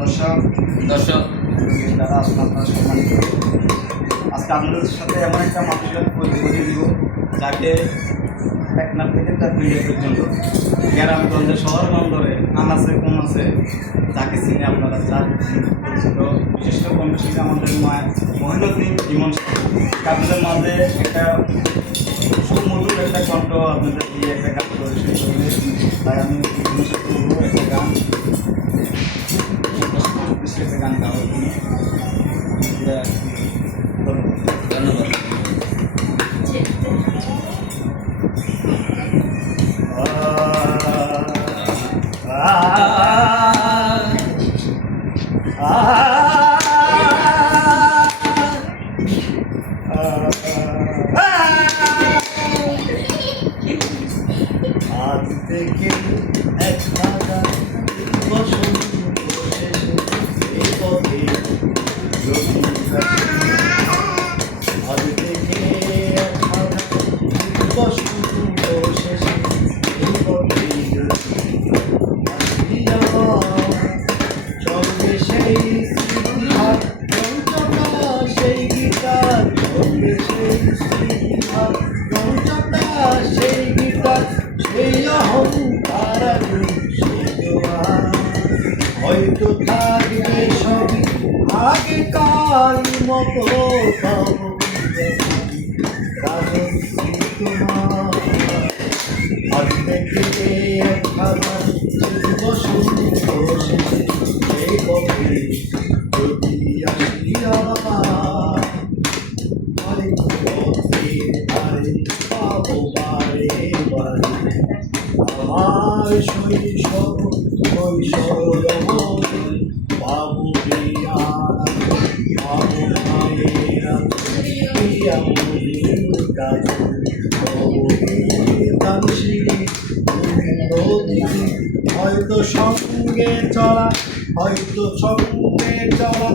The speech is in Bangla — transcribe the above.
দর্শক দর্শক যারা আসলে আপনারা সম্মানিত, আজকে আপনাদের সাথে এমন একটা মানুষের পরিচয় দিব যাকে টেকনাফ থেকে তার বিয়ে পর্যন্ত গ্রামগঞ্জে শহর বন্দরে আনাচে কম আছে যাকে চিনে আপনারা যার পরিচিত বিশিষ্ট কণ্ঠশিল্পী আমাদের মহিনুদ্দিন ইমন আপনাদের মাঝে একটা সুমধুর একটা কণ্ঠ আপনাদের দিয়ে একটা গান পরিবেশন করবে। তাই আমি বলবো একটা গান একটা গান গাওয়ার জন্য ধন্যবাদ। আজ থেকে 1000 বছর শেষে এই পথে আজ থেকে 1000 বছর শেষে এই পথে চলবে সেই স্মৃতিহার রঞ্চনা সেই গীতার চলবে সেই স্মৃতিহার রঞ্চনা সেই গীতার সেই অহংকার সেই জোয়ার হয়তো থাকবে সবই আগেকার মতো পাবো রাজনীতি তোমার আজ থেকে 1000 বছর শেষে এই পথে যদি আসি আবার পথে আরে পাবো বারে বারে আমার শৈশব বাবু আর বাবু মায়ের হয়তো সঙ্গে চলা হয়তো সঙ্গে চলা